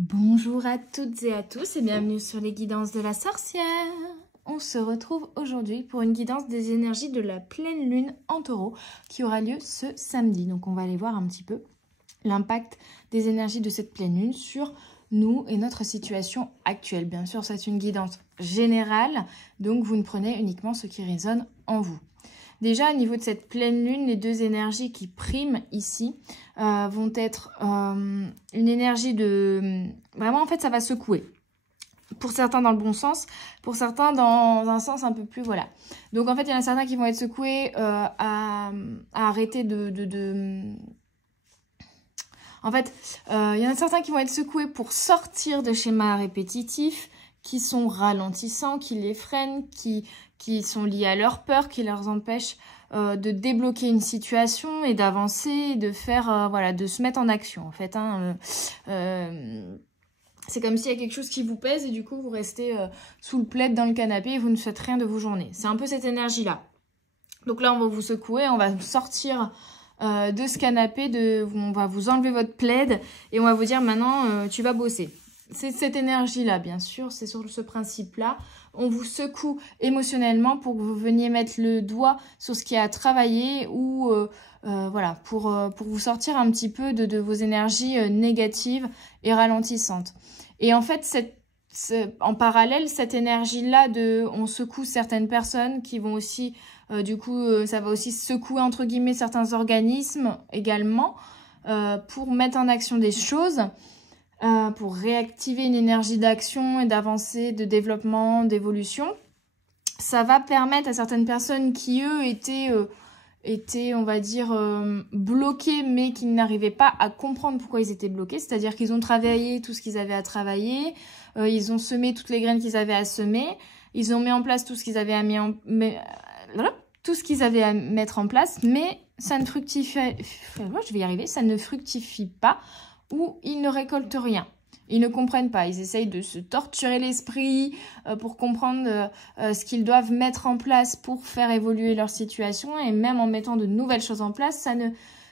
Bonjour à toutes et à tous et bienvenue sur les guidances de la sorcière. On se retrouve aujourd'hui pour une guidance des énergies de la pleine lune en taureau qui aura lieu ce samedi. Donc on va aller voir un petit peu l'impact des énergies de cette pleine lune sur nous et notre situation actuelle. Bien sûr, c'est une guidance générale, donc vous ne prenez uniquement ce qui résonne en vous. Déjà, au niveau de cette pleine lune, les deux énergies qui priment ici vont être une énergie de... Vraiment, en fait, ça va secouer. Pour certains dans le bon sens, pour certains dans un sens un peu plus... Voilà. Donc, en fait, il y en a certains qui vont être secoués à arrêter En fait, il y en a certains qui vont être secoués pour sortir de schémas répétitifs, qui sont ralentissants, qui les freinent, qui sont liés à leur peur, qui leur empêchent de débloquer une situation et d'avancer, de faire, voilà, de se mettre en action, en fait. C'est comme s'il y a quelque chose qui vous pèse et du coup, vous restez sous le plaid dans le canapé et vous ne faites rien de vos journées. C'est un peu cette énergie-là. Donc là, on va vous secouer, on va vous sortir de ce canapé, on va vous enlever votre plaid et on va vous dire maintenant, tu vas bosser. C'est cette énergie-là, bien sûr, c'est sur ce principe-là. On vous secoue émotionnellement pour que vous veniez mettre le doigt sur ce qui a à travailler ou voilà, pour vous sortir un petit peu de vos énergies négatives et ralentissantes. Et en fait, en parallèle, cette énergie-là, on secoue certaines personnes qui vont aussi, du coup, ça va aussi secouer, entre guillemets, certains organismes également pour mettre en action des choses. Pour réactiver une énergie d'action et d'avancée, de développement, d'évolution. Ça va permettre à certaines personnes qui, eux, étaient on va dire, bloqués, mais qui n'arrivaient pas à comprendre pourquoi ils étaient bloqués. C'est-à-dire qu'ils ont travaillé tout ce qu'ils avaient à travailler, ils ont semé toutes les graines qu'ils avaient à semer, ils ont mis en place tout ce qu'ils avaient à tout ce qu'ils avaient à mettre en place, mais ça ne fructifie... Je vais y arriver, ça ne fructifie pas, ou ils ne récoltent rien. Ils ne comprennent pas. Ils essayent de se torturer l'esprit pour comprendre ce qu'ils doivent mettre en place pour faire évoluer leur situation. Et même en mettant de nouvelles choses en place, ça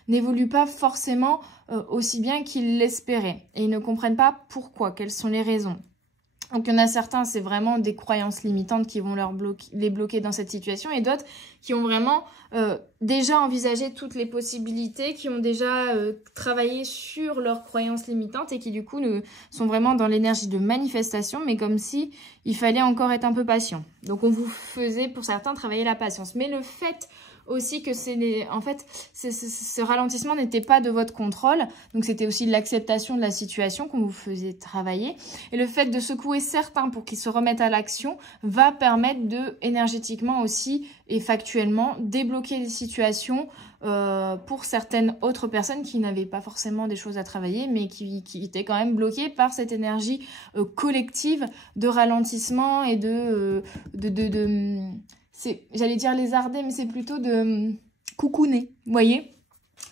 n'évolue pas forcément aussi bien qu'ils l'espéraient. Et ils ne comprennent pas pourquoi, quelles sont les raisons. Donc, il y en a certains, c'est vraiment des croyances limitantes qui vont les bloquer dans cette situation. Et d'autres qui ont vraiment déjà envisagé toutes les possibilités, qui ont déjà travaillé sur leurs croyances limitantes et qui, du coup, sont vraiment dans l'énergie de manifestation, mais comme si il fallait encore être un peu patient. Donc, on vous faisait, pour certains, travailler la patience. Mais le fait aussi que en fait, ce ralentissement n'était pas de votre contrôle. Donc, c'était aussi de l'acceptation de la situation qu'on vous faisait travailler. Et le fait de secouer certains pour qu'ils se remettent à l'action va permettre de, énergétiquement aussi et factuellement, débloquer des situations pour certaines autres personnes qui n'avaient pas forcément des choses à travailler, mais qui étaient quand même bloquées par cette énergie collective de ralentissement et j'allais dire lézarder, mais c'est plutôt de coucouner, vous voyez?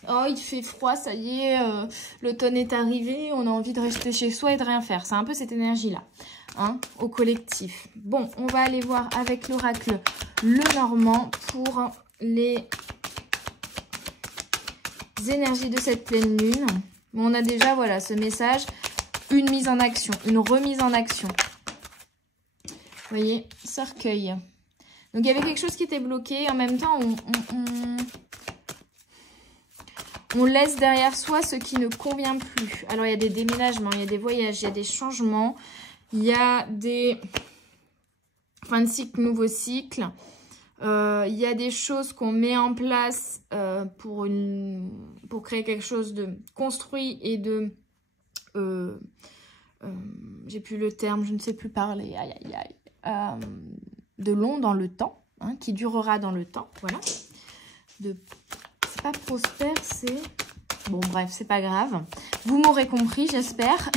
Oh, il fait froid, ça y est, l'automne est arrivé, on a envie de rester chez soi et de rien faire. C'est un peu cette énergie-là, hein, au collectif. Bon, on va aller voir avec l'oracle Lenormand pour les énergies de cette pleine lune. Bon, on a déjà, voilà, ce message, une mise en action, une remise en action. Vous voyez, cercueil. Donc, il y avait quelque chose qui était bloqué. En même temps, on laisse derrière soi ce qui ne convient plus. Alors, il y a des déménagements, il y a des voyages, il y a des changements, il y a des fins de cycle, nouveaux cycles. Il y a des choses qu'on met en place pour créer quelque chose de construit et de... j'ai plus le terme, je ne sais plus parler. Aïe, aïe, aïe. De long dans le temps, hein, qui durera dans le temps, voilà. C'est pas prospère, c'est... Bon, bref, c'est pas grave. Vous m'aurez compris, j'espère.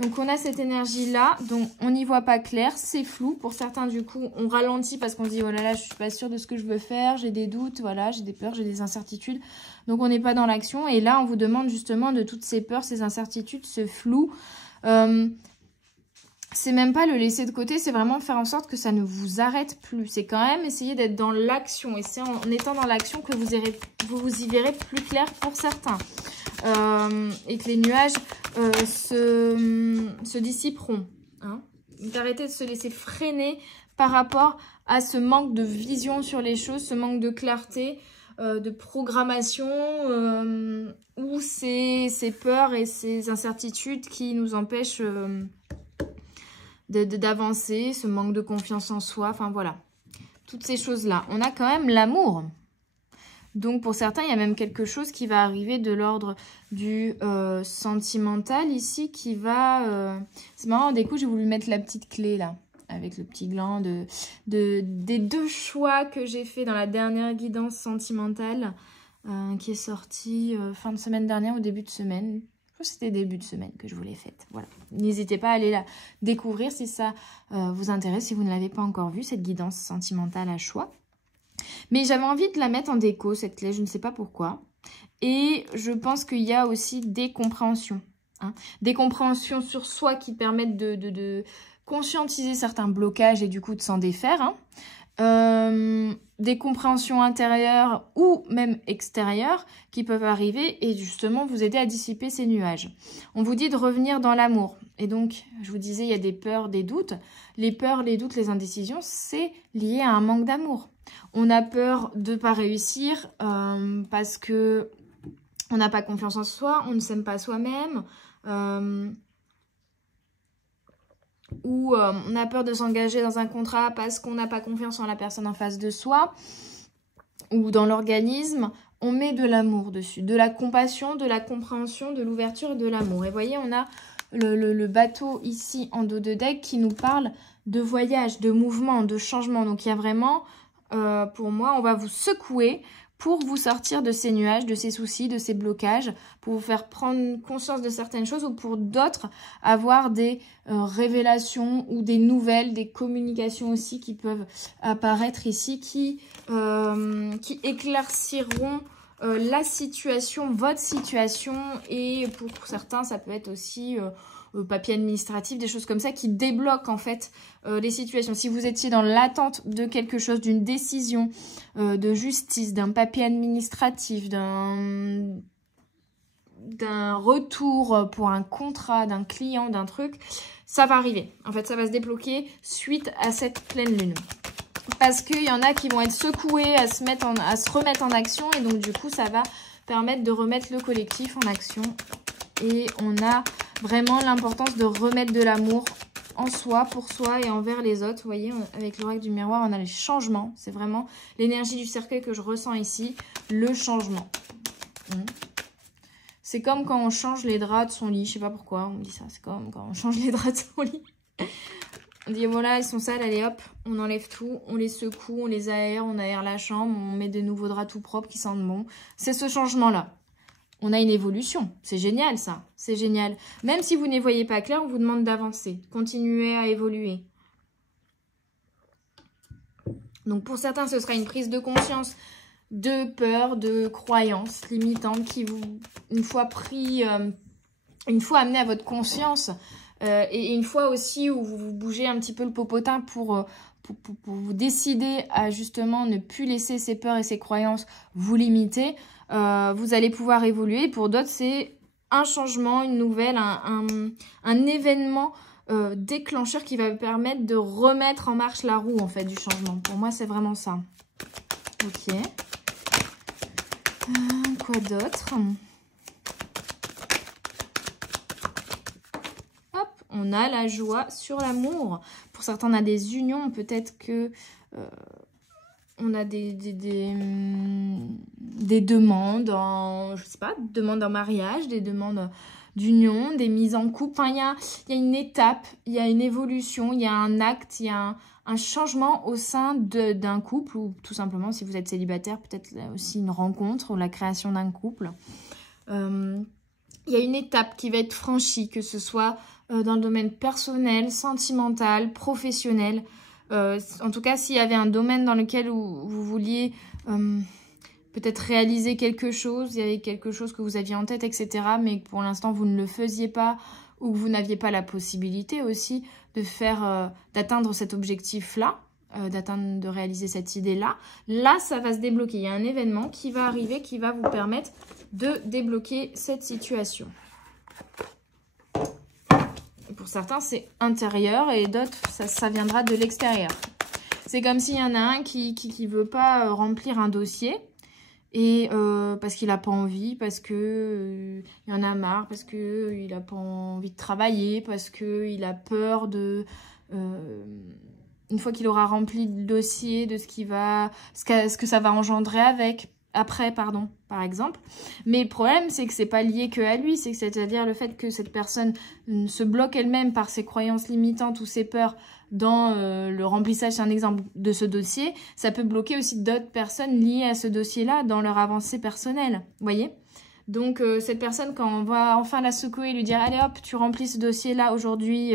Donc, on a cette énergie-là, donc on n'y voit pas clair, c'est flou. Pour certains, du coup, on ralentit parce qu'on se dit, oh là là, je suis pas sûre de ce que je veux faire, j'ai des doutes, voilà, j'ai des peurs, j'ai des incertitudes. Donc, on n'est pas dans l'action. Et là, on vous demande justement de toutes ces peurs, ces incertitudes, ce flou, c'est même pas le laisser de côté, c'est vraiment faire en sorte que ça ne vous arrête plus. C'est quand même essayer d'être dans l'action. Et c'est en étant dans l'action que vous y verrez plus clair pour certains. Et que les nuages se dissiperont. Hein. D'arrêter de se laisser freiner par rapport à ce manque de vision sur les choses, ce manque de clarté, de programmation, ou ces peurs et ces incertitudes qui nous empêchent d'avancer, ce manque de confiance en soi, enfin voilà. Toutes ces choses-là. On a quand même l'amour. Donc pour certains, il y a même quelque chose qui va arriver de l'ordre du sentimental ici qui va... C'est marrant, des coups j'ai voulu mettre la petite clé là, avec le petit gland des 2 choix que j'ai fait dans la dernière guidance sentimentale qui est sortie fin de semaine dernière ou début de semaine. Je crois que c'était début de semaine que je vous l'ai faite. Voilà. N'hésitez pas à aller la découvrir si ça vous intéresse, si vous ne l'avez pas encore vue, cette guidance sentimentale à choix. Mais j'avais envie de la mettre en déco, cette clé, je ne sais pas pourquoi. Et je pense qu'il y a aussi des compréhensions. Hein. Des compréhensions sur soi qui permettent de conscientiser certains blocages et du coup de s'en défaire. Hein. Des compréhensions intérieures ou même extérieures qui peuvent arriver et justement vous aider à dissiper ces nuages. On vous dit de revenir dans l'amour. Et donc, je vous disais, il y a des peurs, des doutes. Les peurs, les doutes, les indécisions, c'est lié à un manque d'amour. On a peur de ne pas réussir parce que on n'a pas confiance en soi, on ne s'aime pas soi-même. Ou on a peur de s'engager dans un contrat parce qu'on n'a pas confiance en la personne en face de soi ou dans l'organisme. On met de l'amour dessus, de la compassion, de la compréhension, de l'ouverture et de l'amour. Et vous voyez, on a le bateau ici en dos de deck qui nous parle de voyage, de mouvement, de changement. Donc il y a vraiment, pour moi, on va vous secouer pour vous sortir de ces nuages, de ces soucis, de ces blocages, pour vous faire prendre conscience de certaines choses ou pour d'autres avoir des révélations ou des nouvelles, des communications aussi qui peuvent apparaître ici, qui éclairciront la situation, votre situation, et pour certains ça peut être aussi papier administratif, des choses comme ça qui débloquent en fait les situations. Si vous étiez dans l'attente de quelque chose, d'une décision de justice, d'un papier administratif, d'un retour pour un contrat, d'un client, d'un truc, ça va arriver. En fait, ça va se débloquer suite à cette pleine lune. Parce qu'il y en a qui vont être secoués à se remettre en action et donc du coup, ça va permettre de remettre le collectif en action. Et on a vraiment l'importance de remettre de l'amour en soi, pour soi et envers les autres. Vous voyez, avec l'oracle du miroir, on a les changements. C'est vraiment l'énergie du cercueil que je ressens ici, le changement. C'est comme quand on change les draps de son lit. Je sais pas pourquoi on dit ça. C'est comme quand on change les draps de son lit. On dit voilà, ils sont sales, allez hop, on enlève tout, on les secoue, on les aère, on aère la chambre, on met des nouveaux draps tout propres qui sentent bon. C'est ce changement-là. On a une évolution. C'est génial ça, c'est génial. Même si vous n'y voyez pas clair, on vous demande d'avancer, continuer à évoluer. Donc pour certains, ce sera une prise de conscience de peur, de croyances limitantes qui vous, une fois amené à votre conscience, et une fois aussi où vous bougez un petit peu le popotin pour vous décider à justement ne plus laisser ces peurs et ces croyances vous limiter, vous allez pouvoir évoluer. Pour d'autres, c'est un changement, une nouvelle, un événement déclencheur qui va vous permettre de remettre en marche la roue en fait du changement. Pour moi, c'est vraiment ça. Ok. Quoi d'autre ? On a la joie sur l'amour. Pour certains, on a des unions. Peut-être que on a des demandes en, je sais pas, demandes en mariage, des demandes d'union, des mises en couple. Enfin, il y a une étape, il y a une évolution, il y a un acte, il y a un changement au sein d'un couple, ou tout simplement, si vous êtes célibataire, peut-être aussi une rencontre ou la création d'un couple. Il y a une étape qui va être franchie, que ce soit dans le domaine personnel, sentimental, professionnel. En tout cas, s'il y avait un domaine dans lequel vous vouliez peut-être réaliser quelque chose, il y avait quelque chose que vous aviez en tête, etc. Mais que pour l'instant, vous ne le faisiez pas, ou que vous n'aviez pas la possibilité aussi de faire, d'atteindre cet objectif-là, de réaliser cette idée-là, là, ça va se débloquer. Il y a un événement qui va arriver qui va vous permettre de débloquer cette situation. Pour certains, c'est intérieur et d'autres, ça viendra de l'extérieur. C'est comme s'il y en a un qui veut pas remplir un dossier et parce qu'il n'a pas envie, parce que il en a marre, parce que il n'a pas envie de travailler, parce qu'il a peur de... une fois qu'il aura rempli le dossier, de ce que ça va engendrer après, par exemple. Mais le problème, c'est que c'est pas lié que à lui, c'est-à-dire le fait que cette personne se bloque elle-même par ses croyances limitantes ou ses peurs dans le remplissage, c'est un exemple de ce dossier, ça peut bloquer aussi d'autres personnes liées à ce dossier-là dans leur avancée personnelle, vous voyez? Donc, cette personne, quand on va enfin la secouer et lui dire « Allez hop, tu remplis ce dossier-là aujourd'hui,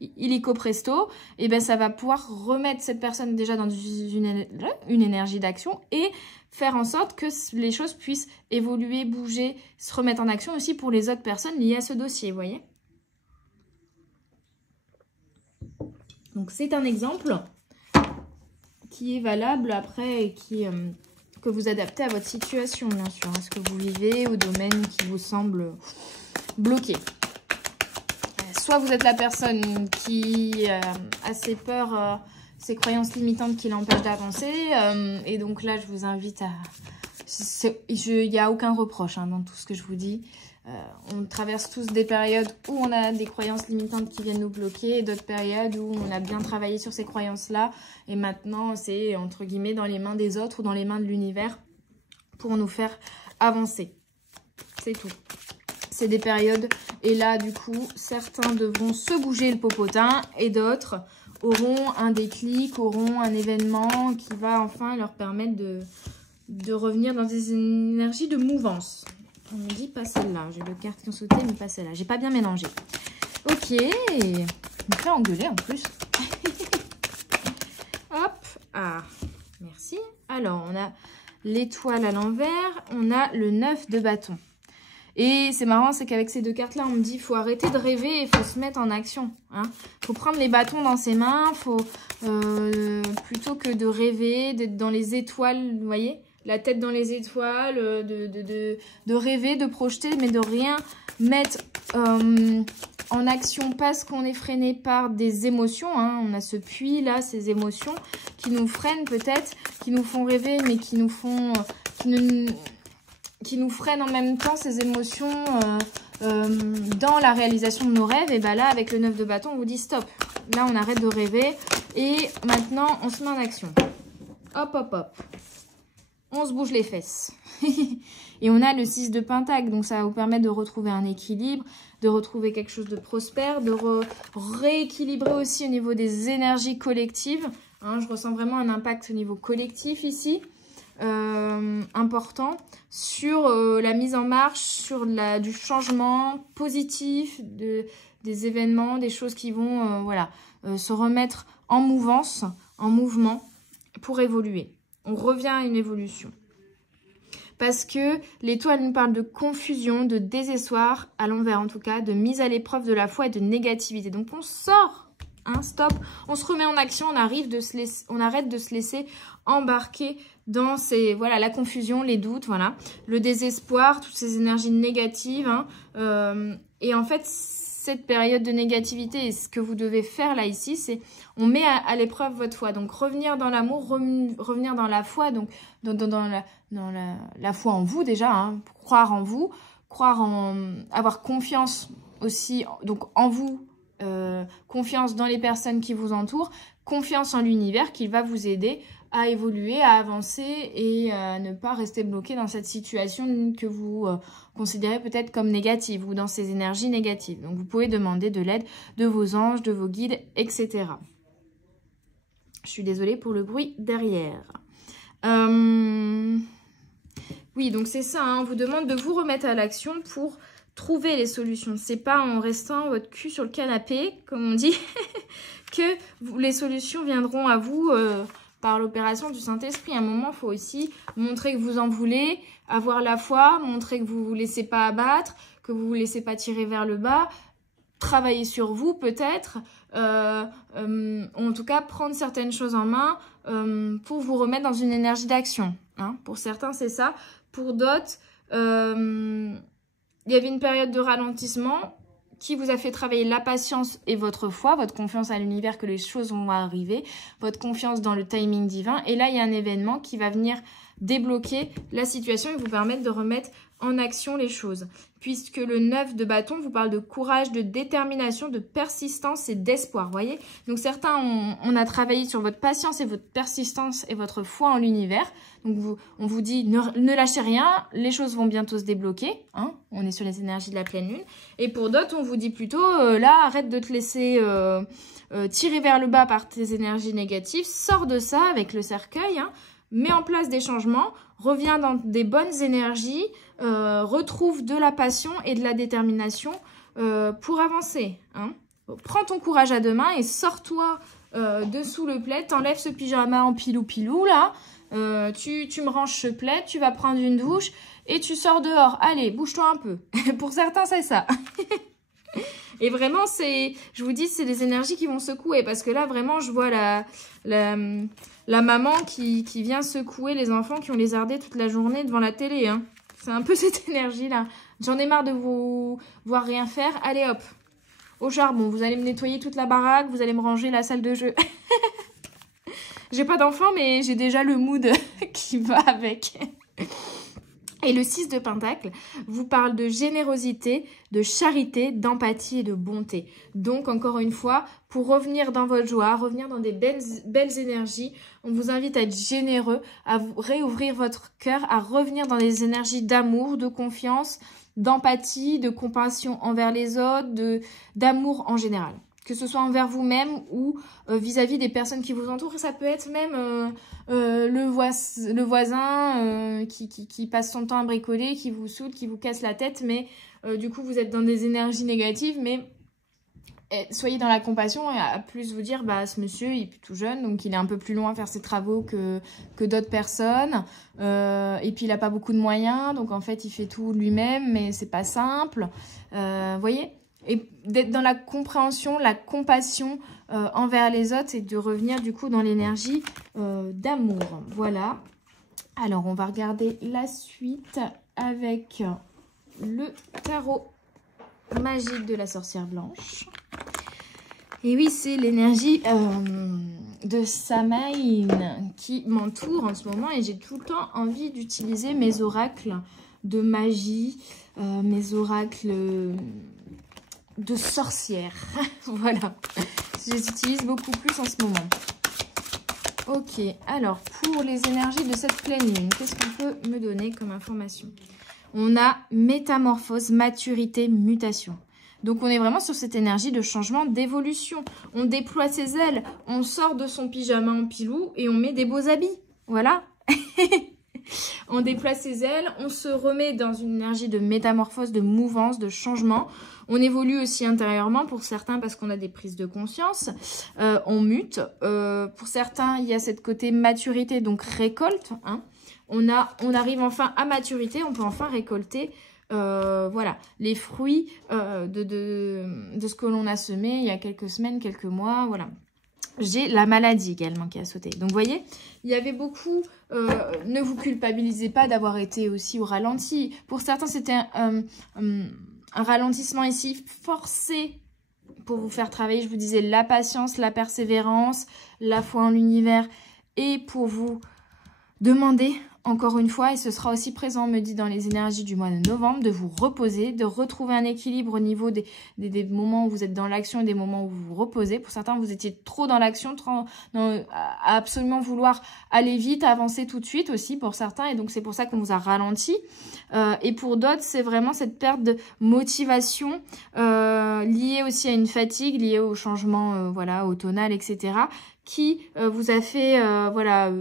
illico presto », et ben ça va pouvoir remettre cette personne déjà dans une énergie d'action et faire en sorte que les choses puissent évoluer, bouger, se remettre en action aussi pour les autres personnes liées à ce dossier, vous voyez? Donc, c'est un exemple qui est valable après et qui... que vous adaptez à votre situation, bien sûr, à ce que vous vivez, au domaine qui vous semble bloqué. Soit vous êtes la personne qui a ses peurs, ses croyances limitantes qui l'empêchent d'avancer, et donc là, je vous invite à... Il n'y a aucun reproche dans tout ce que je vous dis. On traverse tous des périodes où on a des croyances limitantes qui viennent nous bloquer et d'autres périodes où on a bien travaillé sur ces croyances-là et maintenant c'est entre guillemets dans les mains des autres ou dans les mains de l'univers pour nous faire avancer. C'est tout. C'est des périodes et là du coup certains devront se bouger le popotin et d'autres auront un déclic, auront un événement qui va enfin leur permettre de revenir dans des énergies de mouvance. On me dit pas celle-là. J'ai deux cartes qui ont sauté, mais pas celle-là. J'ai pas bien mélangé. Ok. Je me fais engueuler en plus. Hop. Ah. Merci. Alors, on a l'étoile à l'envers. On a le 9 de bâton. Et c'est marrant, c'est qu'avec ces deux cartes-là, on me dit qu'il faut arrêter de rêver et il faut se mettre en action. Faut prendre les bâtons dans ses mains. Faut plutôt que de rêver, d'être dans les étoiles, vous voyez, la tête dans les étoiles, de rêver, de projeter, mais de rien mettre en action parce qu'on est freiné par des émotions. On a ce puits là, ces émotions qui nous freinent peut-être, qui nous font rêver, mais qui nous font... qui nous freinent en même temps, ces émotions dans la réalisation de nos rêves. Et bien là, avec le 9 de bâton, on vous dit stop. Là, on arrête de rêver et maintenant, on se met en action. Hop, hop, hop. On se bouge les fesses. Et on a le 6 de pentacle, donc ça va vous permettre de retrouver un équilibre, de retrouver quelque chose de prospère, de rééquilibrer aussi au niveau des énergies collectives. Je ressens vraiment un impact au niveau collectif ici, important, sur la mise en marche, sur du changement positif, des événements, des choses qui vont se remettre en mouvance, en mouvement pour évoluer. On revient à une évolution. Parce que l'étoile nous parle de confusion, de désespoir, à l'envers en tout cas, de mise à l'épreuve de la foi et de négativité. Donc on sort, stop, on se remet en action, on arrête de se laisser embarquer dans la confusion, les doutes, le désespoir, toutes ces énergies négatives. Et en fait, cette période de négativité et ce que vous devez faire là ici, c'est on met à l'épreuve votre foi. Donc revenir dans l'amour, revenir dans la foi, donc dans la foi en vous déjà, croire en vous, avoir confiance aussi donc en vous, confiance dans les personnes qui vous entourent, confiance en l'univers qui va vous aider à évoluer, à avancer et à ne pas rester bloqué dans cette situation que vous considérez peut-être comme négative ou dans ces énergies négatives. Donc vous pouvez demander de l'aide de vos anges, de vos guides, etc. Je suis désolée pour le bruit derrière. Oui, donc c'est ça, on vous demande de vous remettre à l'action pour trouver les solutions. C'est pas en restant votre cul sur le canapé, comme on dit, que les solutions viendront à vous par l'opération du Saint-Esprit. À un moment, il faut aussi montrer que vous en voulez, avoir la foi, montrer que vous ne vous laissez pas abattre, que vous ne vous laissez pas tirer vers le bas. travailler sur vous peut-être, en tout cas prendre certaines choses en main pour vous remettre dans une énergie d'action. Hein. Pour certains, c'est ça. Pour d'autres, il y avait une période de ralentissement qui vous a fait travailler la patience et votre foi, votre confiance à l'univers que les choses vont arriver, votre confiance dans le timing divin. Et là, il y a un événement qui va venir débloquer la situation et vous permettre de remettre en action les choses. Puisque le 9 de bâton vous parle de courage, de détermination, de persistance et d'espoir, voyez. Donc certains, on a travaillé sur votre patience et votre persistance et votre foi en l'univers. Donc on vous dit, ne lâchez rien, les choses vont bientôt se débloquer. Hein, on est sur les énergies de la pleine lune. Et pour d'autres, on vous dit plutôt, là, arrête de te laisser tirer vers le bas par tes énergies négatives. Sors de ça avec le cercueil, hein, mets en place des changements, reviens dans des bonnes énergies, retrouve de la passion et de la détermination pour avancer. Hein. Prends ton courage à deux mains et sors-toi dessous le plaid, t'enlèves ce pyjama en pilou-pilou là, tu me ranges ce plaid, tu vas prendre une douche et tu sors dehors. Allez, bouge-toi un peu. Pour certains, c'est ça. Et vraiment, je vous dis, c'est des énergies qui vont secouer parce que là, vraiment, je vois la maman qui vient secouer les enfants qui ont lézardé toute la journée devant la télé. Hein. C'est un peu cette énergie-là. J'en ai marre de vous voir rien faire. Allez, hop, au charbon. Vous allez me nettoyer toute la baraque, vous allez me ranger la salle de jeu. J'ai pas d'enfant, mais j'ai déjà le mood qui va avec. Et le 6 de Pentacle vous parle de générosité, de charité, d'empathie et de bonté. Donc, encore une fois, pour revenir dans votre joie, revenir dans des belles énergies, on vous invite à être généreux, à vous réouvrir votre cœur, à revenir dans des énergies d'amour, de confiance, d'empathie, de compassion envers les autres, d'amour en général. Que ce soit envers vous-même ou vis-à-vis des personnes qui vous entourent. Ça peut être même le voisin qui passe son temps à bricoler, qui vous saoule, qui vous casse la tête. Mais du coup, vous êtes dans des énergies négatives. Mais soyez dans la compassion et à plus vous dire, bah, ce monsieur, il est tout jeune. Donc, il est un peu plus loin à faire ses travaux que d'autres personnes. Et puis, il n'a pas beaucoup de moyens. Donc, en fait, il fait tout lui-même. Mais c'est pas simple. Voyez ? Et d'être dans la compréhension, la compassion envers les autres et de revenir du coup dans l'énergie d'amour. Voilà. Alors, on va regarder la suite avec le tarot magique de la sorcière blanche. Et oui, c'est l'énergie de Samhain qui m'entoure en ce moment et j'ai tout le temps envie d'utiliser mes oracles de magie, mes oracles de sorcière. Voilà. Je les utilise beaucoup plus en ce moment. Ok. Alors, pour les énergies de cette pleine lune, qu'est-ce qu'on peut me donner comme information? On a métamorphose, maturité, mutation. Donc, on est vraiment sur cette énergie de changement, d'évolution. On déploie ses ailes, on sort de son pyjama en pilou et on met des beaux habits. Voilà. On déploie ses ailes, on se remet dans une énergie de métamorphose, de mouvance, de changement. On évolue aussi intérieurement pour certains parce qu'on a des prises de conscience. On mute. Pour certains, il y a cette côté maturité, donc récolte. Hein. On arrive enfin à maturité, on peut enfin récolter voilà, les fruits de ce que l'on a semé il y a quelques semaines, quelques mois. Voilà. J'ai la maladie également qui a sauté. Donc, vous voyez, il y avait beaucoup... ne vous culpabilisez pas d'avoir été aussi au ralenti. Pour certains, c'était un ralentissement ici forcé pour vous faire travailler. Je vous disais la patience, la persévérance, la foi en l'univers. Et pour vous demander, encore une fois, et ce sera aussi présent, on me dit, dans les énergies du mois de novembre, de vous reposer, de retrouver un équilibre au niveau des moments où vous êtes dans l'action et des moments où vous vous reposez. Pour certains, vous étiez trop dans l'action, à absolument vouloir aller vite, avancer tout de suite aussi pour certains. Et donc, c'est pour ça qu'on vous a ralenti. Et pour d'autres, c'est vraiment cette perte de motivation liée aussi à une fatigue, liée au changement voilà, automnal, etc. qui vous a fait... voilà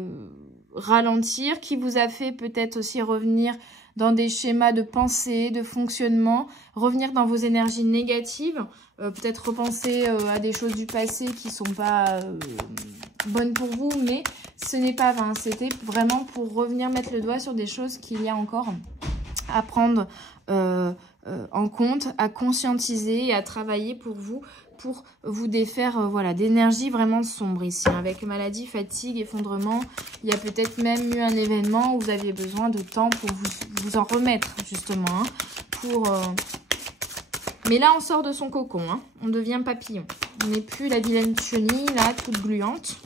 ralentir, qui vous a fait peut-être aussi revenir dans des schémas de pensée, de fonctionnement, revenir dans vos énergies négatives, peut-être repenser à des choses du passé qui ne sont pas bonnes pour vous, mais ce n'est pas vain. C'était vraiment pour revenir mettre le doigt sur des choses qu'il y a encore à prendre en compte, à conscientiser et à travailler pour vous défaire voilà, d'énergie vraiment sombre ici. Avec maladie, fatigue, effondrement, il y a peut-être même eu un événement où vous aviez besoin de temps pour vous en remettre, justement. Hein, Mais là, on sort de son cocon, hein, on devient papillon. On n'est plus la vilaine chenille, là, toute gluante.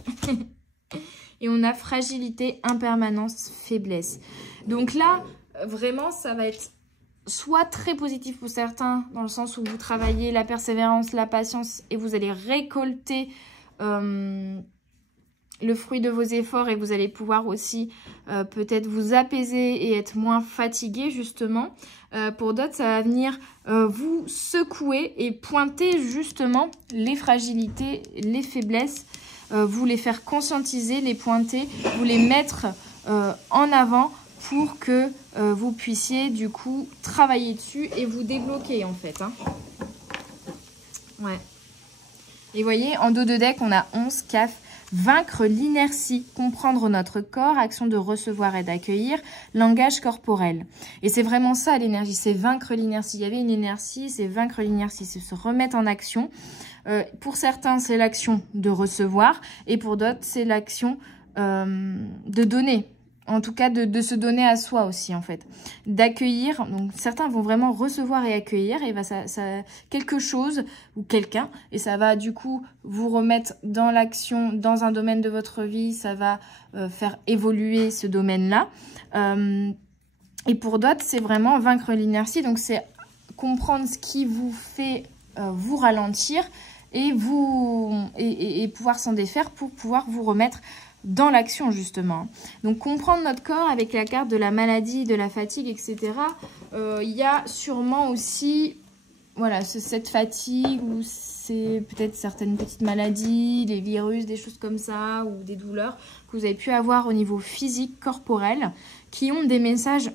Et on a fragilité, impermanence, faiblesse. Donc là, vraiment, ça va être soit très positif pour certains, dans le sens où vous travaillez la persévérance, la patience, et vous allez récolter le fruit de vos efforts, et vous allez pouvoir aussi peut-être vous apaiser et être moins fatigué, justement. Pour d'autres, ça va venir vous secouer et pointer justement les fragilités, les faiblesses, vous les faire conscientiser, les pointer, vous les mettre en avant pour que vous puissiez du coup travailler dessus et vous débloquer en fait. Hein. Ouais. Et vous voyez, en dos de deck, on a 11 CAF. Vaincre l'inertie, comprendre notre corps, action de recevoir et d'accueillir, langage corporel. Et c'est vraiment ça l'énergie, c'est vaincre l'inertie. Il y avait une inertie, c'est vaincre l'inertie, c'est se remettre en action. Pour certains, c'est l'action de recevoir et pour d'autres, c'est l'action de donner. En tout cas, de se donner à soi aussi, en fait. D'accueillir. Donc, certains vont vraiment recevoir et accueillir. Et ça quelque chose ou quelqu'un. Et ça va, du coup, vous remettre dans l'action, dans un domaine de votre vie. Ça va faire évoluer ce domaine-là. Et pour d'autres, c'est vraiment vaincre l'inertie. Donc, c'est comprendre ce qui vous fait vous ralentir et pouvoir s'en défaire pour pouvoir vous remettre dans l'action, justement. Donc, comprendre notre corps avec la carte de la maladie, de la fatigue, etc. Il y a sûrement aussi, voilà, cette fatigue ou c'est peut-être certaines petites maladies, des virus, des choses comme ça, ou des douleurs que vous avez pu avoir au niveau physique, corporel, qui ont des messages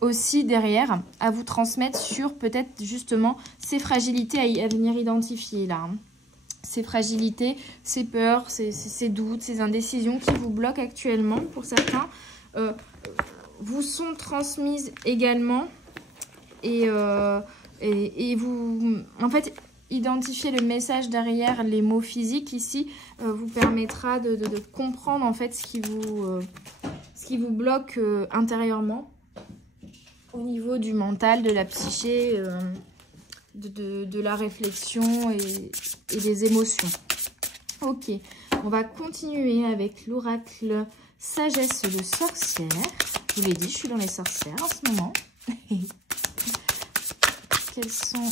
aussi derrière à vous transmettre sur peut-être justement ces fragilités à venir identifier là. Hein. Ces fragilités, ces peurs, ces doutes, ces indécisions qui vous bloquent actuellement pour certains, vous sont transmises également et vous, en fait, identifier le message derrière les mots physiques ici vous permettra de comprendre en fait ce qui vous bloque intérieurement au niveau du mental, de la psyché, de la réflexion et des émotions. Ok, on va continuer avec l'oracle sagesse de sorcière. Je vous l'ai dit, je suis dans les sorcières en ce moment. Quelles sont...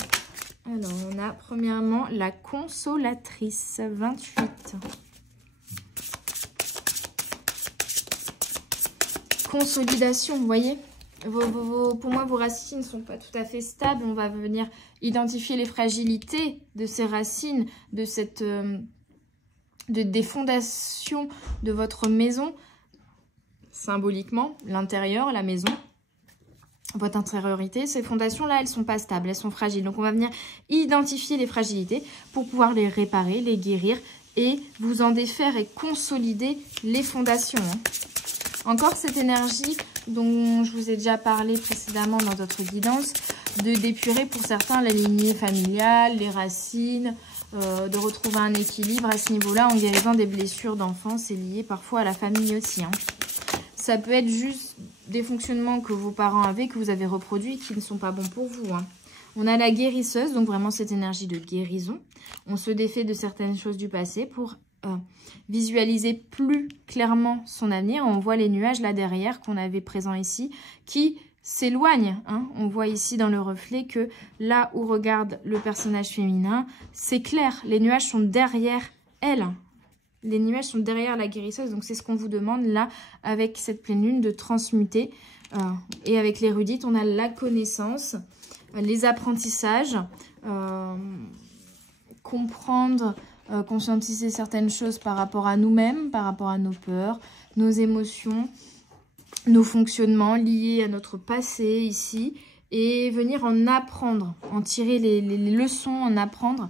Alors, on a premièrement la consolatrice, 28. Consolidation, vous voyez ? Pour moi, vos racines ne sont pas tout à fait stables. On va venir identifier les fragilités de ces racines, de des fondations de votre maison, symboliquement, l'intérieur, la maison, votre intériorité. Ces fondations-là, elles ne sont pas stables, elles sont fragiles. Donc, on va venir identifier les fragilités pour pouvoir les réparer, les guérir et vous en défaire et consolider les fondations. Hein. Encore cette énergie dont je vous ai déjà parlé précédemment dans d'autres guidances, de d'épurer pour certains la lignée familiale, les racines, de retrouver un équilibre à ce niveau-là en guérissant des blessures d'enfance. C'est lié parfois à la famille aussi. Hein. Ça peut être juste des fonctionnements que vos parents avaient, que vous avez reproduits et qui ne sont pas bons pour vous. Hein. On a la guérisseuse, donc vraiment cette énergie de guérison. On se défait de certaines choses du passé pour visualiser plus clairement son avenir. On voit les nuages là derrière qu'on avait présents ici qui s'éloignent. Hein. On voit ici dans le reflet que là où regarde le personnage féminin, c'est clair, les nuages sont derrière elle. Les nuages sont derrière la guérisseuse, donc c'est ce qu'on vous demande là avec cette pleine lune de transmuter. Et avec l'érudite, on a la connaissance, les apprentissages, comprendre, conscientiser certaines choses par rapport à nous-mêmes, par rapport à nos peurs, nos émotions, nos fonctionnements liés à notre passé ici, et venir en apprendre, en tirer les leçons, en apprendre,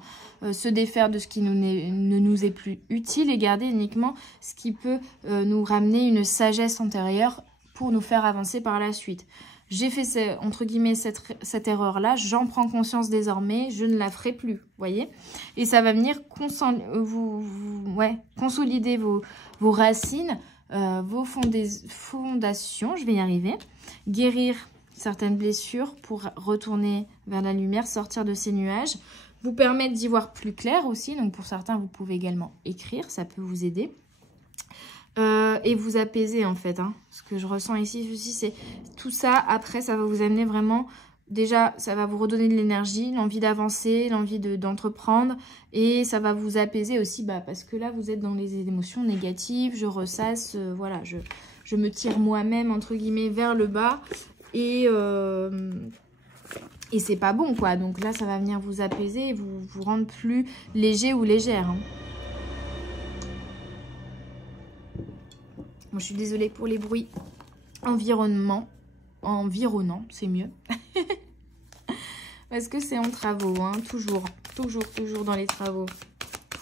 se défaire de ce qui ne nous est plus utile et garder uniquement ce qui peut nous ramener une sagesse antérieure pour nous faire avancer par la suite. j'ai fait, entre guillemets, cette erreur-là, j'en prends conscience désormais, je ne la ferai plus, vous voyez. Et ça va venir consolider vos racines, vos fondations, je vais y arriver, guérir certaines blessures pour retourner vers la lumière, sortir de ces nuages, vous permettre d'y voir plus clair aussi. Donc pour certains, vous pouvez également écrire, ça peut vous aider. Et vous apaiser en fait. Hein. Ce que je ressens ici, c'est tout ça. Après, ça va vous amener vraiment... Déjà, ça va vous redonner de l'énergie, l'envie d'avancer, l'envie d'entreprendre. Et ça va vous apaiser aussi parce que là, vous êtes dans les émotions négatives. Je ressasse, voilà, je me tire moi-même, entre guillemets, vers le bas. Et c'est pas bon, quoi. Donc là, ça va venir vous apaiser et vous rendre plus léger ou légère. Hein. Bon, je suis désolée pour les bruits environnants, c'est mieux. Parce que c'est en travaux, hein, toujours dans les travaux.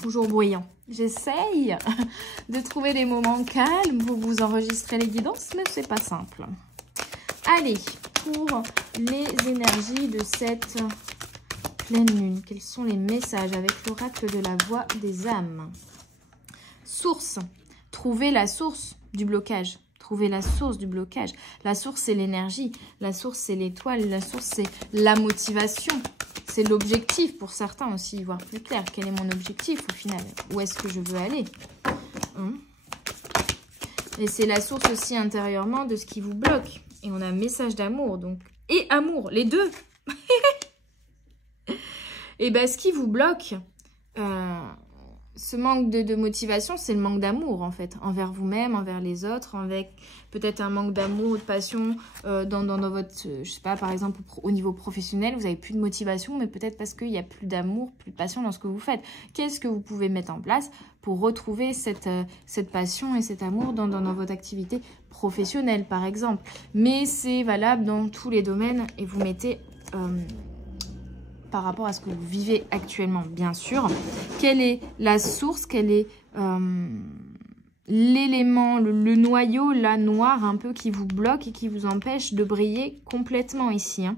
Toujours bruyant. J'essaye de trouver des moments calmes pour vous enregistrer les guidances, mais c'est pas simple. Allez, pour les énergies de cette pleine lune, quels sont les messages avec l'oracle de la voix des âmes? Source. Trouvez la source du blocage. Trouvez la source du blocage. La source, c'est l'énergie. La source, c'est l'étoile. La source, c'est la motivation. C'est l'objectif pour certains aussi, voir plus clair. Quel est mon objectif au final? Où est-ce que je veux aller? Et c'est la source aussi intérieurement de ce qui vous bloque. Et on a un message d'amour, donc. Et amour, les deux. Et bien, ce qui vous bloque... ce manque de motivation, c'est le manque d'amour, en fait, envers vous-même, envers les autres, avec peut-être un manque d'amour ou de passion dans votre, je sais pas, par exemple, au niveau professionnel, vous n'avez plus de motivation, mais peut-être parce qu'il n'y a plus d'amour, plus de passion dans ce que vous faites. Qu'est-ce que vous pouvez mettre en place pour retrouver cette passion et cet amour dans votre activité professionnelle, par exemple? Mais c'est valable dans tous les domaines et vous mettez... par rapport à ce que vous vivez actuellement, bien sûr. Quelle est la source? Quel est l'élément, le noyau, là, noir, un peu, qui vous bloque et qui vous empêche de briller complètement ici, hein.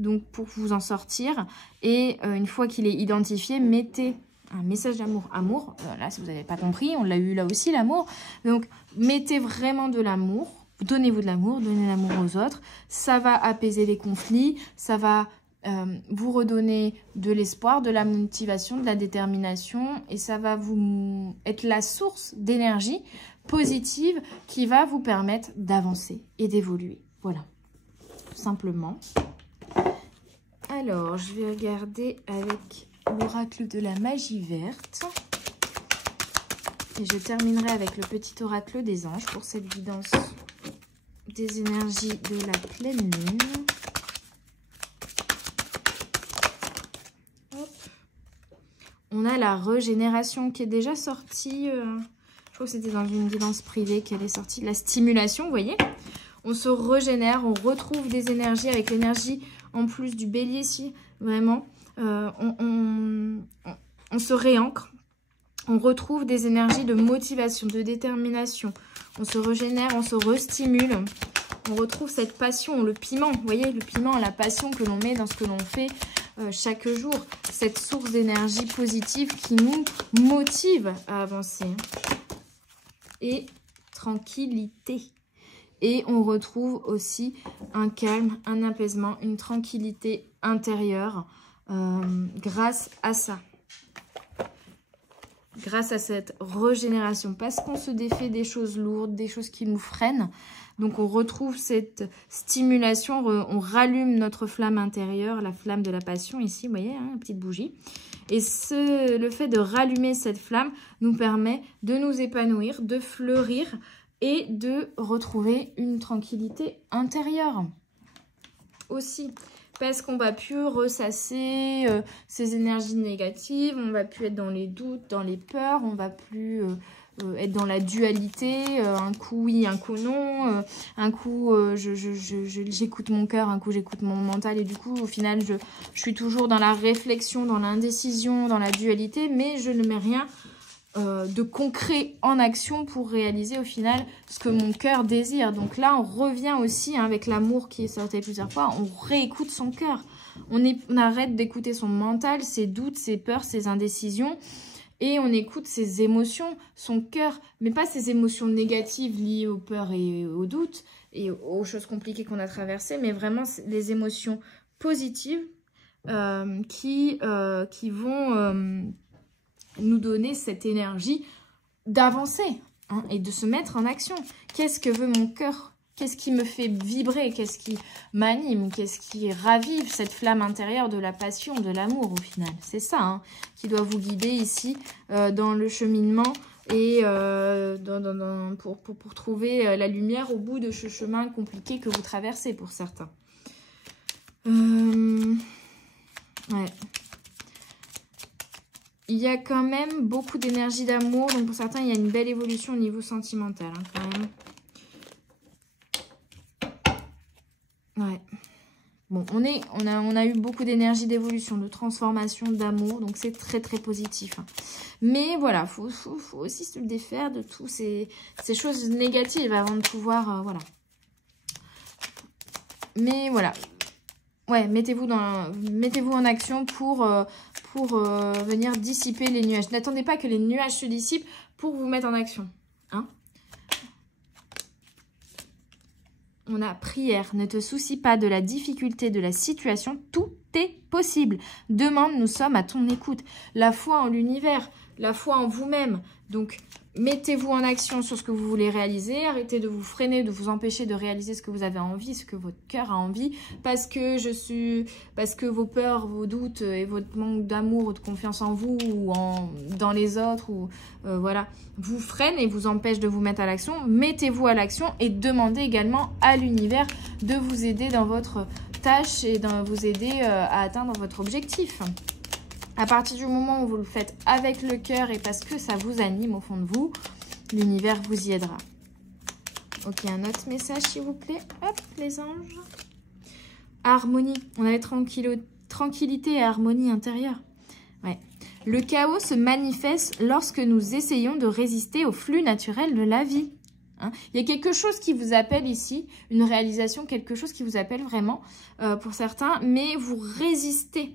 Donc, pour vous en sortir, et une fois qu'il est identifié, mettez un message d'amour. Amour, là, si vous n'avez pas compris, on l'a eu là aussi, l'amour. Donc, mettez vraiment de l'amour. Donnez-vous de l'amour, donnez l'amour aux autres. Ça va apaiser les conflits, ça va... vous redonner de l'espoir, de la motivation, de la détermination, et ça va vous être la source d'énergie positive qui va vous permettre d'avancer et d'évoluer. Voilà, tout simplement. Alors, je vais regarder avec l'oracle de la magie verte. Et je terminerai avec le petit oracle des anges pour cette guidance des énergies de la pleine lune. On a la régénération qui est déjà sortie. Je crois que c'était dans une guidance privée qu'elle est sortie. La stimulation, vous voyez. On se régénère, on retrouve des énergies avec l'énergie en plus du bélier ici. Vraiment, on se réancre. On retrouve des énergies de motivation, de détermination. On se régénère, on se restimule. On retrouve cette passion, le piment. Vous voyez, le piment, la passion que l'on met dans ce que l'on fait chaque jour. Cette source d'énergie positive qui nous motive à avancer. Et tranquillité. Et on retrouve aussi un calme, un apaisement, une tranquillité intérieure grâce à ça. Grâce à cette régénération. Parce qu'on se défait des choses lourdes, des choses qui nous freinent. Donc on retrouve cette stimulation, on rallume notre flamme intérieure, la flamme de la passion ici, vous voyez, hein, une petite bougie. Et le fait de rallumer cette flamme nous permet de nous épanouir, de fleurir et de retrouver une tranquillité intérieure aussi. Parce qu'on ne va plus ressasser ces énergies négatives, on ne va plus être dans les doutes, dans les peurs, on ne va plus... être dans la dualité, un coup oui, un coup non, un coup j'écoute mon cœur, un coup j'écoute mon mental et du coup au final je suis toujours dans la réflexion, dans l'indécision, dans la dualité, mais je ne mets rien de concret en action pour réaliser au final ce que mon cœur désire. Donc là, on revient aussi hein, avec l'amour qui est sorti plusieurs fois, on réécoute son cœur. On arrête d'écouter son mental, ses doutes, ses peurs, ses indécisions. Et on écoute ses émotions, son cœur, mais pas ses émotions négatives liées aux peurs et aux doutes et aux choses compliquées qu'on a traversées, mais vraiment les émotions positives qui vont nous donner cette énergie d'avancer hein, et de se mettre en action. Qu'est-ce que veut mon cœur? Qu'est-ce qui me fait vibrer? Qu'est-ce qui m'anime? Qu'est-ce qui ravive cette flamme intérieure de la passion, de l'amour au final? C'est ça hein, qui doit vous guider ici dans le cheminement et pour trouver la lumière au bout de ce chemin compliqué que vous traversez pour certains. Ouais. Il y a quand même beaucoup d'énergie d'amour. Donc pour certains, il y a une belle évolution au niveau sentimental hein, quand même. Ouais. Bon, on a eu beaucoup d'énergie d'évolution, de transformation, d'amour. Donc, c'est très, très positif. Hein. Mais voilà, faut aussi se défaire de toutes ces choses négatives avant de pouvoir... voilà. Mais voilà. Ouais, mettez-vous en action pour venir dissiper les nuages. N'attendez pas que les nuages se dissipent pour vous mettre en action. Hein? On a prière. Ne te soucie pas de la difficulté de la situation. Tout est possible. Demande, nous sommes à ton écoute. La foi en l'univers, la foi en vous-même. Donc, mettez-vous en action sur ce que vous voulez réaliser. Arrêtez de vous freiner, de vous empêcher de réaliser ce que vous avez envie, ce que votre cœur a envie. Parce que vos peurs, vos doutes et votre manque d'amour ou de confiance en vous ou dans les autres, ou voilà, vous freinent et vous empêchent de vous mettre à l'action. Mettez-vous à l'action et demandez également à l'univers de vous aider dans votre tâche et de vous aider à atteindre votre objectif. À partir du moment où vous le faites avec le cœur et parce que ça vous anime au fond de vous, l'univers vous y aidera. Ok, un autre message s'il vous plaît. Hop, les anges. Harmonie. On avait tranquillité et harmonie intérieure. Ouais. Le chaos se manifeste lorsque nous essayons de résister au flux naturel de la vie. Hein. Il y a quelque chose qui vous appelle ici, une réalisation, quelque chose qui vous appelle vraiment pour certains, mais vous résistez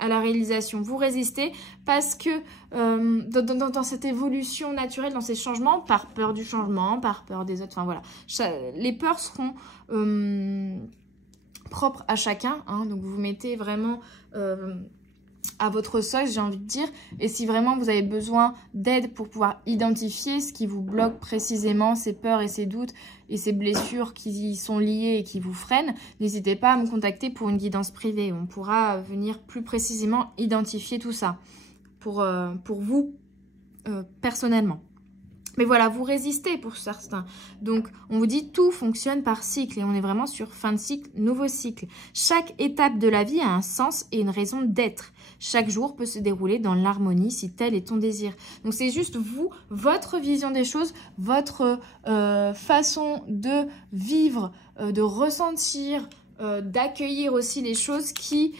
à la réalisation. Vous résistez parce que dans cette évolution naturelle, dans ces changements, par peur du changement, par peur des autres, enfin voilà, les peurs seront propres à chacun, hein, donc vous mettez vraiment à votre sauce, j'ai envie de dire, et si vraiment vous avez besoin d'aide pour pouvoir identifier ce qui vous bloque précisément, ces peurs et ces doutes et ces blessures qui y sont liées et qui vous freinent, n'hésitez pas à me contacter pour une guidance privée. On pourra venir plus précisément identifier tout ça pour vous personnellement. Mais voilà, vous résistez pour certains. Donc, on vous dit tout fonctionne par cycle et on est vraiment sur fin de cycle, nouveau cycle. Chaque étape de la vie a un sens et une raison d'être. Chaque jour peut se dérouler dans l'harmonie si tel est ton désir. Donc, c'est juste vous, votre vision des choses, votre façon de vivre, de ressentir, d'accueillir aussi les choses qui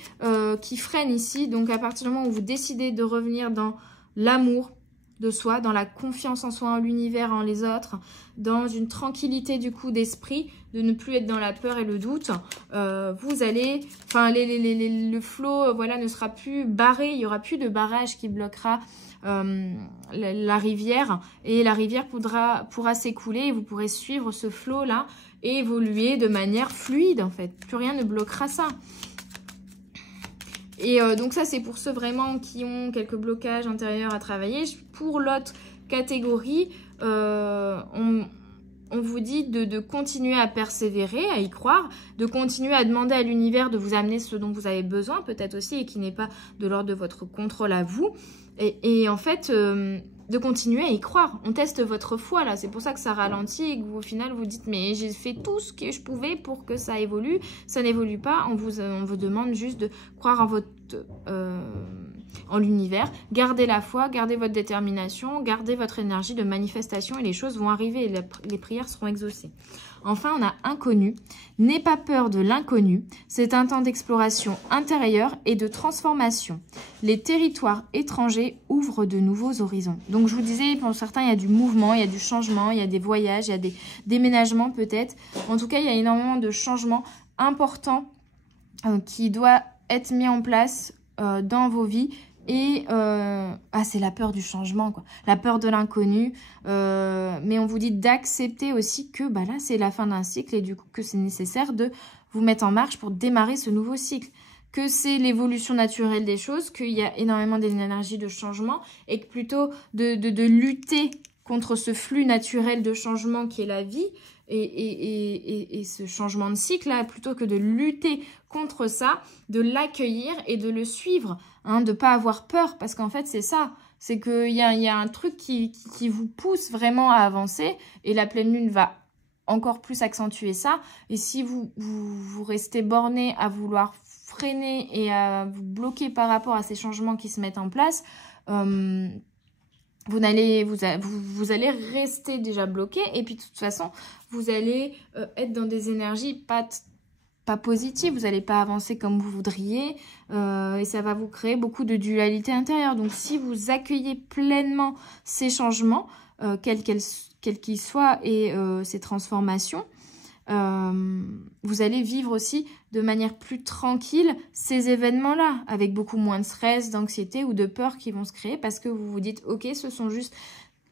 freinent ici. Donc, à partir du moment où vous décidez de revenir dans l'amour de soi, dans la confiance en soi, en l'univers, en les autres, dans une tranquillité du coup d'esprit, de ne plus être dans la peur et le doute, vous allez, enfin le flot voilà, ne sera plus barré, il n'y aura plus de barrage qui bloquera la rivière, et la rivière pourra s'écouler et vous pourrez suivre ce flot là et évoluer de manière fluide en fait, plus rien ne bloquera ça. Et donc ça, c'est pour ceux vraiment qui ont quelques blocages intérieurs à travailler. Pour l'autre catégorie, on vous dit de continuer à persévérer, à y croire, de continuer à demander à l'univers de vous amener ce dont vous avez besoin, peut-être aussi, et qui n'est pas de l'ordre de votre contrôle à vous. Et en fait, de continuer à y croire. On teste votre foi, là. C'est pour ça que ça ralentit et que vous, au final, vous dites « Mais j'ai fait tout ce que je pouvais pour que ça évolue. » Ça n'évolue pas. On vous demande juste de croire en votre en l'univers. Gardez la foi, gardez votre détermination, gardez votre énergie de manifestation et les choses vont arriver et les prières seront exaucées. Enfin, on a inconnu. N'aie pas peur de l'inconnu. C'est un temps d'exploration intérieure et de transformation. Les territoires étrangers ouvrent de nouveaux horizons. Donc, je vous disais, pour certains, il y a du mouvement, il y a du changement, il y a des voyages, il y a des déménagements peut-être. En tout cas, il y a énormément de changements importants qui doivent être mis en place dans vos vies. Et c'est la peur du changement, quoi. La peur de l'inconnu. Mais on vous dit d'accepter aussi que là, c'est la fin d'un cycle et du coup que c'est nécessaire de vous mettre en marche pour démarrer ce nouveau cycle. Que c'est l'évolution naturelle des choses, qu'il y a énormément d'énergie de changement et que plutôt de lutter contre ce flux naturel de changement qui est la vie et ce changement de cycle là, plutôt que de lutter contre ça, de l'accueillir et de le suivre, hein, de pas avoir peur, parce qu'en fait c'est ça, c'est qu'il y a un truc qui vous pousse vraiment à avancer et la pleine lune va encore plus accentuer ça. Et si vous restez borné à vouloir freiner et à vous bloquer par rapport à ces changements qui se mettent en place, vous allez rester déjà bloqué et puis de toute façon, vous allez être dans des énergies pas positives, vous n'allez pas avancer comme vous voudriez et ça va vous créer beaucoup de dualité intérieure. Donc, si vous accueillez pleinement ces changements, quels qu'ils soient et ces transformations, vous allez vivre aussi de manière plus tranquille ces événements-là, avec beaucoup moins de stress, d'anxiété ou de peur qui vont se créer parce que vous vous dites, ok, ce sont juste,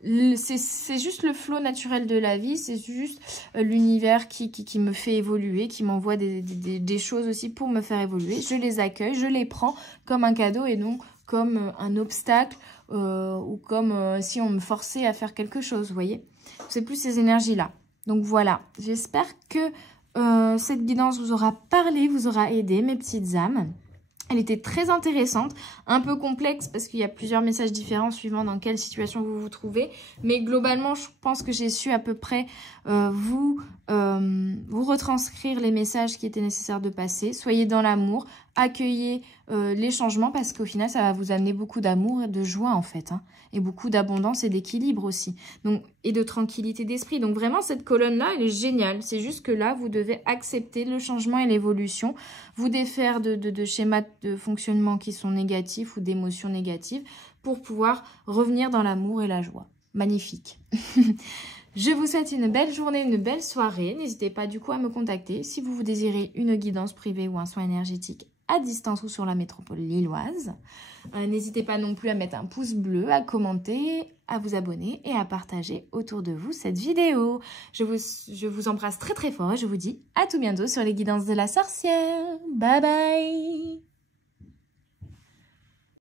c'est juste le flot naturel de la vie, c'est juste l'univers qui me fait évoluer, qui m'envoie des choses aussi pour me faire évoluer. Je les accueille, je les prends comme un cadeau et non comme un obstacle ou comme si on me forçait à faire quelque chose, vous voyez. C'est plus ces énergies-là. Donc voilà, j'espère que cette guidance vous aura parlé, vous aura aidé, mes petites âmes. Elle était très intéressante, un peu complexe parce qu'il y a plusieurs messages différents suivant dans quelle situation vous vous trouvez. Mais globalement, je pense que j'ai su à peu près vous retranscrire les messages qui étaient nécessaires de passer. Soyez dans l'amour, accueillez les changements parce qu'au final, ça va vous amener beaucoup d'amour et de joie en fait. Hein, et beaucoup d'abondance et d'équilibre aussi. Donc, et de tranquillité d'esprit. Donc vraiment, cette colonne-là, elle est géniale. C'est juste que là, vous devez accepter le changement et l'évolution. Vous défaire de schémas de fonctionnement qui sont négatifs ou d'émotions négatives pour pouvoir revenir dans l'amour et la joie. Magnifique. Je vous souhaite une belle journée, une belle soirée. N'hésitez pas du coup à me contacter si vous désirez une guidance privée ou un soin énergétique à distance ou sur la métropole lilloise. N'hésitez pas non plus à mettre un pouce bleu, à commenter, à vous abonner et à partager autour de vous cette vidéo. Je vous embrasse très très fort et je vous dis à tout bientôt sur les guidances de la sorcière. Bye bye!